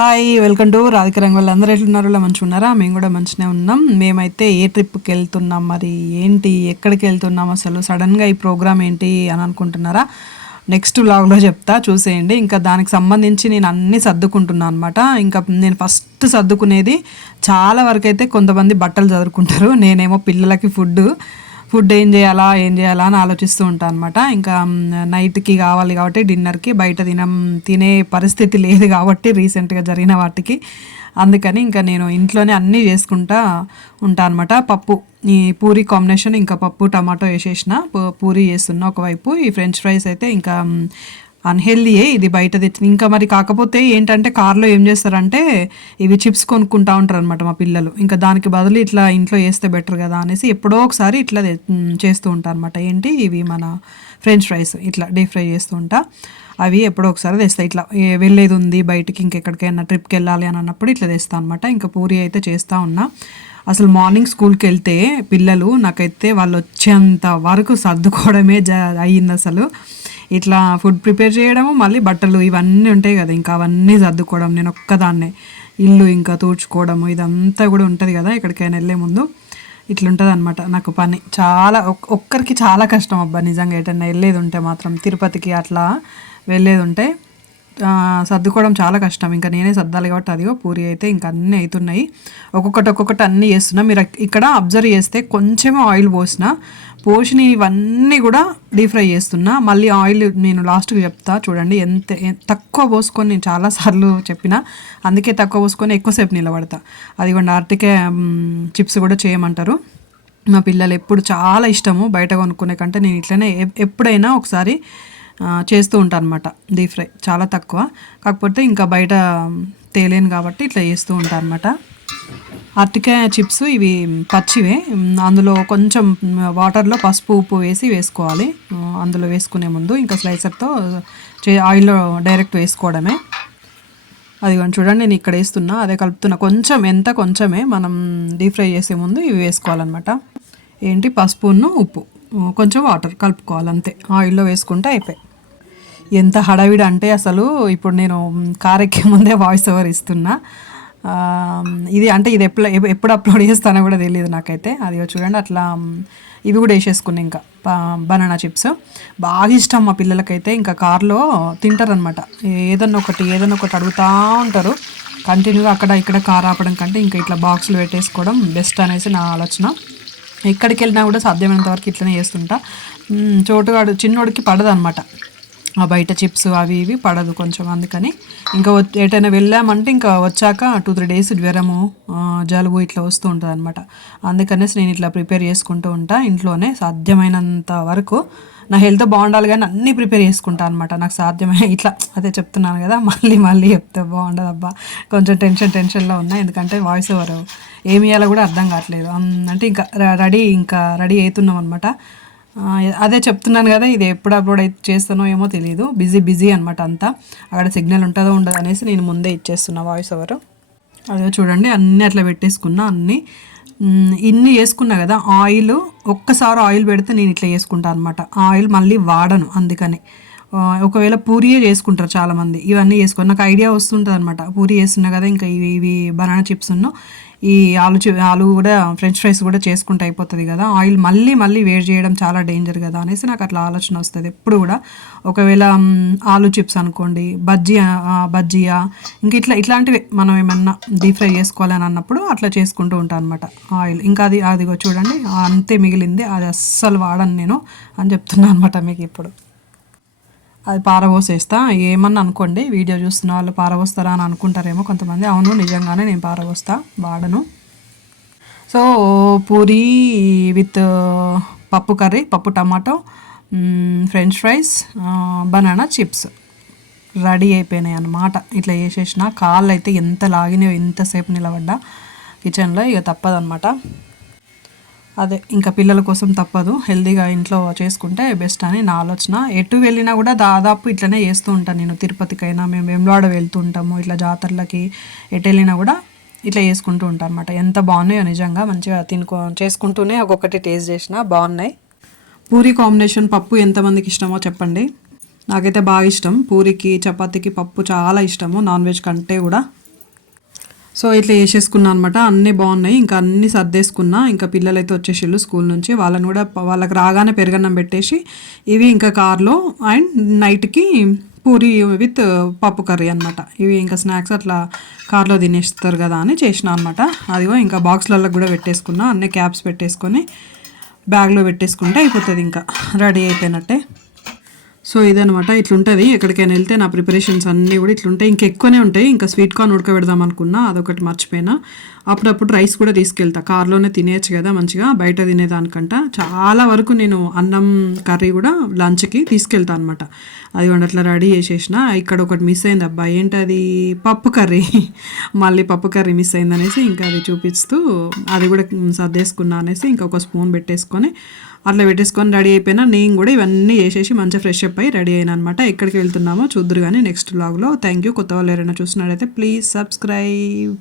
Hi welcome to Radhika రంగ వాళ్ళు అందరూ ఎట్లున్నారు? మంచిగా ఉన్నారా మేము కూడా మంచిగానే ఉన్నాం. మేమైతే ఏ ట్రిప్కి వెళ్తున్నాం? మరి ఏంటి? ఎక్కడికి వెళ్తున్నాం? అసలు సడన్గా ఈ ప్రోగ్రామ్ ఏంటి అని అనుకుంటున్నారా? నెక్స్ట్ వ్లాగ్లో చెప్తా చూసేయండి. ఇంకా దానికి సంబంధించి నేను అన్నీ సర్దుకుంటున్నాను అనమాట ఇంకా నేను ఫస్ట్ సర్దుకునేది చాలా వరకు అయితే కొంతమంది బట్టలు చదువుకుంటారు. నేనేమో పిల్లలకి ఫుడ్ ఫుడ్ ఏం చేయాలా ఏం చేయాలా అని ఆలోచిస్తూ ఉంటాను అనమాట ఇంకా నైట్కి కావాలి కాబట్టి డిన్నర్కి బయట తినం తినే పరిస్థితి లేదు కాబట్టి రీసెంట్గా జరిగిన వాటికి. అందుకని ఇంకా నేను ఇంట్లోనే అన్నీ చేసుకుంటా ఉంటాను అనమాట పప్పు ఈ పూరి కాంబినేషన్ ఇంకా పప్పు టమాటో వేసేసిన పూ- పూరి చేస్తున్నా ఒకవైపు. ఈ ఫ్రెంచ్ ఫ్రైస్ అయితే ఇంకా అన్హెల్దీయే ఇది బయట తెచ్చింది. ఇంకా మరి కాకపోతే ఏంటంటే కార్లో ఏం చేస్తారంటే ఇవి చిప్స్ కొనుక్కుంటా ఉంటారు అనమాట మా పిల్లలు. ఇంకా దానికి బదులు ఇట్లా ఇంట్లో చేస్తే బెటర్ కదా అనేసి ఎప్పుడో ఒకసారి ఇట్లా చేస్తూ ఉంటారు అనమాట ఏంటి? ఇవి మన ఫ్రెంచ్ ఫ్రైస్ ఇట్లా డీప్ ఫ్రై చేస్తూ ఉంటా. అవి ఎప్పుడో ఒకసారి తెస్తా. ఇట్లా వెళ్ళేది ఉంది బయటికి ఇంకెక్కడికైనా ట్రిప్కి వెళ్ళాలి అని అన్నప్పుడు ఇట్లా తెస్తా అనమాట ఇంకా పూరి అయితే చేస్తూ ఉన్నా. అసలు మార్నింగ్ స్కూల్కి వెళ్తే పిల్లలు నాకైతే వాళ్ళు వచ్చేంత వరకు సర్దుకోవడమే జ అయ్యింది అసలు ఇట్లా ఫుడ్ ప్రిపేర్ చేయడము మళ్ళీ బట్టలు ఇవన్నీ ఉంటాయి కదా ఇంకా అవన్నీ సర్దుకోవడం నేను ఒక్కదాన్నే. ఇల్లు ఇంకా తూడ్చుకోవడము ఇదంతా కూడా ఉంటుంది కదా ఎక్కడికైనా వెళ్ళే ముందు. ఇట్లుంటుంది అనమాట నాకు పని. చాలా ఒక్కరికి చాలా కష్టం అబ్బా నిజంగా ఎటన్నా వెళ్ళేది ఉంటే మాత్రం తిరుపతికి అట్లా వెళ్ళేది ఉంటే. సర్దుకోవడం చాలా కష్టం. ఇంకా నేనే సర్దాలి కాబట్టి అదిగో పూరి అయితే ఇంకా అన్నీ అవుతున్నాయి ఒక్కొక్కటి ఒక్కొక్కటి అన్నీ చేస్తున్నా. మీరు ఇక్కడ అబ్జర్వ్ చేస్తే కొంచెమే ఆయిల్ పోసిన పోసిన ఇవన్నీ కూడా డీప్ ఫ్రై చేస్తున్నా. మళ్ళీ ఆయిల్ నేను లాస్ట్కి చెప్తా. చూడండి ఎంత తక్కువ పోసుకొని నేను చాలాసార్లు చెప్పిన. అందుకే తక్కువ పోసుకొని ఎక్కువసేపు నిలబడతా. అదిగోండి అరటికే చిప్స్ కూడా చేయమంటారు. మా పిల్లలు ఎప్పుడు చాలా ఇష్టము బయట కొనుక్కునే కంటే. నేను ఇట్లనే ఎప్పుడైనా ఒకసారి చేస్తూ ఉంటాను అనమాట డీప్ ఫ్రై చాలా తక్కువ. కాకపోతే ఇంకా బయట తేలేను కాబట్టి ఇట్లా చేస్తూ ఉంటాను అనమాట అరటికాయ చిప్స్ ఇవి పచ్చివే. అందులో కొంచెం వాటర్లో పసుపు ఉప్పు వేసి వేసుకోవాలి. అందులో వేసుకునే ముందు ఇంకా స్లైసర్తో చే ఆయిల్లో డైరెక్ట్ వేసుకోవడమే. అది కానీ చూడండి నేను ఇక్కడ వేస్తున్నా. అదే కలుపుతున్నా. కొంచెం ఎంత కొంచెమే మనం డీప్ ఫ్రై చేసే ముందు ఇవి వేసుకోవాలన్నమాట. ఏంటి? పసుపును ఉప్పు. కొంచెం వాటర్ కలుపుకోవాలి అంతే ఆయిల్లో వేసుకుంటే అయిపోయి ఎంత హడావిడి అంటే అసలు ఇప్పుడు నేను కార్ ఎక్కే ముందే వాయిస్ ఓవర్ ఇస్తున్నా. ఇది అంటే ఇది ఎప్పుడు ఎప్పుడు అప్లోడ్ చేస్తానో కూడా తెలియదు నాకైతే. అది చూడండి అట్లా ఇవి కూడా వేసేసుకున్నా ఇంకా బనానా చిప్స్. బాగా ఇష్టం మా పిల్లలకైతే. ఇంకా కార్లో తింటారనమాట ఏదన్నా ఒకటి ఏదన్నా ఒకటి అడుగుతూ ఉంటారు. కంటిన్యూగా అక్కడ ఇక్కడ కార్ ఆపడం కంటే ఇంకా ఇట్లా బాక్సులు పెట్టేసుకోవడం బెస్ట్ అనేసి నా ఆలోచన. ఎక్కడికి వెళ్ళినా కూడా సాధ్యమైనంత వరకు ఇట్లనే చేస్తుంటా. చోటుగాడు చిన్నోడికి పడదనమాట ఆ బయట చిప్స్ అవి ఇవి పడదు కొంచెం అందుకని. ఇంకా ఎటైనా వెళ్ళామంటే ఇంకా వచ్చాక టూ త్రీ డేస్ జ్వరము జలుబు ఇట్లా వస్తూ ఉంటుంది అనమాట అందుకనేసి నేను ఇట్లా ప్రిపేర్ చేసుకుంటూ ఉంటా. ఇంట్లోనే సాధ్యమైనంత వరకు నా హెల్త్ బాగుండాలి కానీ అన్నీ ప్రిపేర్ చేసుకుంటా అనమాట నాకు సాధ్యమే ఇట్లా అదే చెప్తున్నాను కదా మళ్ళీ మళ్ళీ చెప్తే బాగుండదు అబ్బా కొంచెం టెన్షన్ టెన్షన్లో ఉన్నా. ఎందుకంటే వాయిస్ ఓవర్ ఏమి ఇవ్వాలో కూడా అర్థం కావట్లేదు. అంటే ఇంకా రెడీ ఇంకా రెడీ అవుతున్నాం అనమాట అదే చెప్తున్నాను కదా ఇది ఎప్పుడు అప్లోడ్ అయితే చేస్తానో ఏమో తెలియదు బిజీ బిజీ అనమాట అంతా. అక్కడ సిగ్నల్ ఉంటుందో ఉండదు అనేసి నేను ముందే ఇచ్చేస్తున్నా వాయిస్ ఓవర్ అదే చూడండి అన్నీ అట్లా పెట్టేసుకున్నా అన్నీ. ఇన్ని వేసుకున్నా కదా ఆయిల్ ఒక్కసారి ఆయిల్ పెడితే నేను ఇట్లా చేసుకుంటాను అనమాట ఆయిల్ మళ్ళీ వాడను అందుకని. ఒకవేళ పూరియే చేసుకుంటారు చాలామంది. ఇవన్నీ చేసుకొని నాకు ఐడియా వస్తుంటుంది అనమాట పూరి చేస్తున్నా కదా ఇంకా ఇవి ఇవి బనానా చిప్స్ ఉన్నో ఈ ఆలు ఆలు కూడా ఫ్రెంచ్ ఫ్రైస్ కూడా చేసుకుంటే అయిపోతుంది కదా. ఆయిల్ మళ్ళీ మళ్ళీ వేడి చేయడం చాలా డేంజర్ కదా అనేసి నాకు అట్లా ఆలోచన వస్తుంది. ఎప్పుడు కూడా ఒకవేళ ఆలు చిప్స్ అనుకోండి బజ్జీ బజ్జియా ఇంక ఇట్లా ఇట్లాంటివి మనం ఏమన్నా డీప్ ఫ్రై చేసుకోవాలని అన్నప్పుడు అట్లా చేసుకుంటూ ఉంటాను అనమాట ఆయిల్. ఇంకా అది అదిగో చూడండి అంతే మిగిలింది. అది అస్సలు వాడను నేను అని చెప్తున్నాను అనమాట మీకు ఇప్పుడు. అది పారబోసేస్తా. ఏమన్నా అనుకోండి వీడియో చూస్తున్న వాళ్ళు పారబోస్తారా అని అనుకుంటారేమో కొంతమంది. అవును నిజంగానే నేను పారబోస్తా వాడను. So puri with pappu curry pappu tomato French fries banana chips. Ready అయిపోయినాయి అన్నమాట. ఇట్లా చేసేసిన కాళ్ళు అయితే ఎంత లాగినాయో ఎంతసేపు నిలబడ్డా. కిచెన్లో ఇక తప్పదనమాట అదే ఇంకా పిల్లల కోసం తప్పదు. హెల్దీగా ఇంట్లో చేసుకుంటే బెస్ట్ అని నా ఆలోచన. ఎటు వెళ్ళినా కూడా దాదాపు ఇట్లనే చేస్తూ ఉంటాను నేను. తిరుపతికైనా మేము వెమ్లాడ వెళ్తూ ఉంటాము. ఇట్లా జాతరలకి ఎటు వెళ్ళినా కూడా ఇట్లా చేసుకుంటూ ఉంటాను అనమాట ఎంత బాగున్నాయో నిజంగా మంచిగా తినుకో చేసుకుంటూనే ఒక్కొక్కటి టేస్ట్ చేసిన బాగున్నాయి. పూరి కాంబినేషన్ పప్పు ఎంతమందికి ఇష్టమో చెప్పండి. నాకైతే బాగా ఇష్టం. పూరికి చపాతీకి పప్పు చాలా ఇష్టము. నాన్ వెజ్ కంటే కూడా. సో ఇట్లా వేసేసుకున్నా అనమాట అన్నీ బాగున్నాయి. ఇంకా అన్నీ సర్దేసుకున్నా. ఇంకా పిల్లలైతే వచ్చేసిళ్ళు స్కూల్ నుంచి. వాళ్ళని కూడా వాళ్ళకి రాగానే పెరగన్నం పెట్టేసి ఇవి ఇంకా కార్లో అండ్ నైట్కి పూరి విత్ పప్పు కర్రీ అనమాట ఇవి ఇంకా స్నాక్స్ అట్లా కార్లో తినేస్తారు కదా అని చేసిన అనమాట అదిగో ఇంకా బాక్స్లలో కూడా పెట్టేసుకున్నా. అన్ని క్యాప్స్ పెట్టేసుకొని బ్యాగ్లో పెట్టేసుకుంటే అయిపోతుంది ఇంకా. రెడీ అయిపోయినట్టే. సో ఇదనమాట ఇట్లుంటుంది. ఎక్కడికైనా వెళ్తే నా ప్రిపరేషన్స్ అన్నీ కూడా ఇట్లుంటాయి. ఇంకా ఎక్కువనే ఉంటాయి. ఇంకా స్వీట్ కార్న్ ఉడకబెడదాం అనుకున్నా అదొకటి మర్చిపోయినా. అప్పుడప్పుడు రైస్ కూడా తీసుకెళ్తా. కార్లోనే తినేయచ్చు కదా మంచిగా బయట తినేదానికంట. చాలా వరకు నేను అన్నం కర్రీ కూడా లంచ్కి తీసుకెళ్తా అనమాట అది అట్లా రెడీ చేసేసిన. ఇక్కడ ఒకటి మిస్ అయింది. అబ్బా ఏంటది? పప్పు కర్రీ. మళ్ళీ పప్పు కర్రీ మిస్ అయింది అనేసి ఇంకా అది చూపిస్తూ అది కూడా సర్దేసుకున్నా అనేసి ఇంకా ఒక స్పూన్ పెట్టేసుకొని అట్లా పెట్టేసుకొని రెడీ అయిపోయినా. నేను కూడా ఇవన్నీ చేసేసి మంచిగా ఫ్రెష్ అప్ అయిపోయి రెడీ అయినా అనమాట ఎక్కడికి వెళ్తున్నామో చూద్దరు కానీ నెక్స్ట్ బ్లాగ్లో థ్యాంక్ యూ కొత్త వాళ్ళు ఎవరైనా చూసినట్టయితే ప్లీజ్ సబ్స్క్రైబ్